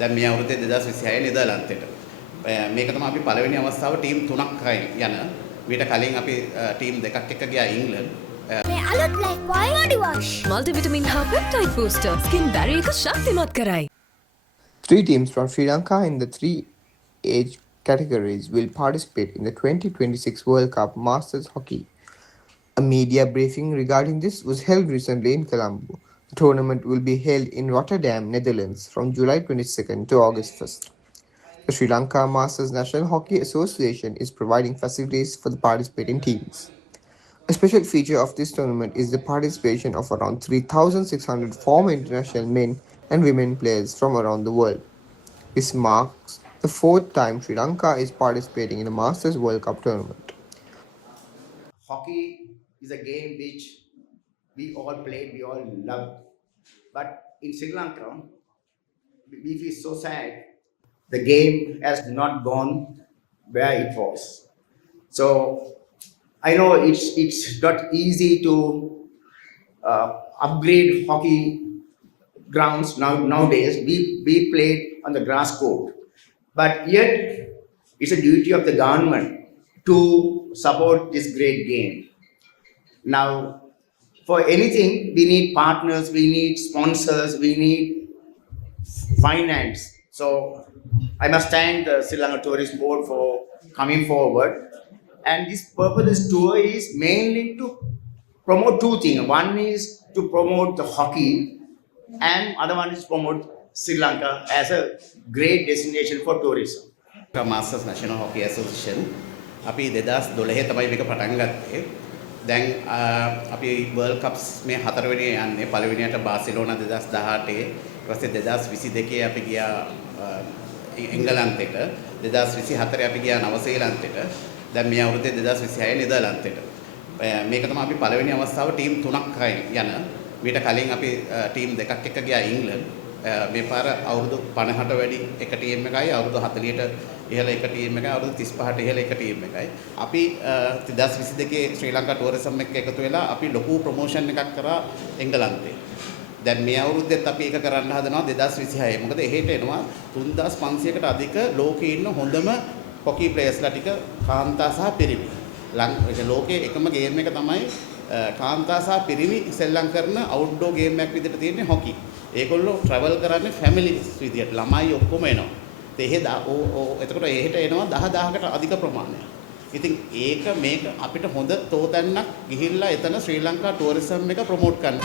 දැන් මේ අවුරුද්දේ 2026 නෙදර්ලන්තයට. මේක තමයි අපි පළවෙනි අවස්ථාව ටීම් 3ක් යන. ඊට කලින් අපි ටීම් 2ක් එක්ක ගියා ඉංග්ලන්ඩ්. මේ අලුත් ලයිෆ් බොඩි වොෂ් multivitamin හා peptide booster skin barrier එක ශක්තිමත් කරයි. Three teams from Sri Lanka in the three age categories will participate in the 2026 World Cup Masters Hockey. A media briefing regarding this was held recently in Colombo. The tournament will be held in Rotterdam, Netherlands from July 22nd to August 1st. The Sri Lanka Masters National Hockey Association is providing facilities for the participating teams. A special feature of this tournament is the participation of around 3,600 former international men and women players from around the world. This marks the fourth time Sri Lanka is participating in a Masters World Cup tournament. Hockey is a game which we all played, we all loved. But in Sri Lanka, we feel so sad. The game has not gone where it was. So I know it's not easy to upgrade hockey grounds nowadays. We played on the grass court, but yet it's a duty of the government to support this great game. Now, for anything, we need partners, we need sponsors, we need finance. So I must thank the Sri Lanka Tourist Board for coming forward. And this purpose tour is mainly to promote two things. One is to promote the hockey, and other one is promote Sri Lanka as a great destination for tourism. Masters National Hockey Association අපි 2012 තමයි මේක පටන් ගත්තේ. දැන් අපි World Cups මේ හතරවෙනි යන්නේ. පළවෙනියට බාසිලෝනා 2018, ඊට පස්සේ 2022 අපි ගියා එංගලන්තෙට, 2024 අපි ගියා නවසීලන්තෙට. දැන් මේ අවුරුද්දේ 2026 නෙදර්ලන්තෙට. මේක තමයි අපි පළවෙනි අවස්ථාව ටීම් 3ක් යන. ඊට කලින් අපි ටීම් 2ක් එක්ක ගියා ඉංග්ලන්ඩ්. මේ පාර අවුරුදු 50ට වැඩි එක ටීම් එකයි, අවුරුදු 40ට ඉහළ එක ටීම් එකයි, අවුරුදු 35ට ඉහළ එක ටීම් එකයි. අපි 2022 ශ්‍රී ලංකා ටුවරිසම් එක්ක එකතු වෙලා අපි ලොකු ප්‍රොමෝෂන් එකක් කරා එංගලන්තේ. දැන් මේ අවුරුද්දෙත් අපි ඒක කරන්න හදනවා 2026. මොකද එහෙට එනවා 3500කට අධික ලෝකේ ඉන්න හොඳම හොකි ප්ලේයර්ස්ලා ටික කාන්තා සහ පිරිමි. ලෝකයේ එකම ගේම් එක තමයි කාන්තා සහ පිරිමි සෙල්ලම් කරන අවුට්ඩෝර් ගේම් එකක් විදිහට තියෙන්නේ හොකි. ඒගොල්ලෝ ට්‍රැවල් කරන්නේ ෆැමිලිස් විදිහට. ළමයි ඔක්කොම එනවා. එතකොට එහෙට එනවා 10000කට අධික ප්‍රමාණයක්. ඉතින් මේක අපිට හොඳ තෝතැන්නක් ගිහිල්ලා එතන ශ්‍රී ලංකා ටුවරිසම් එක ප්‍රොමෝට් කරන්න.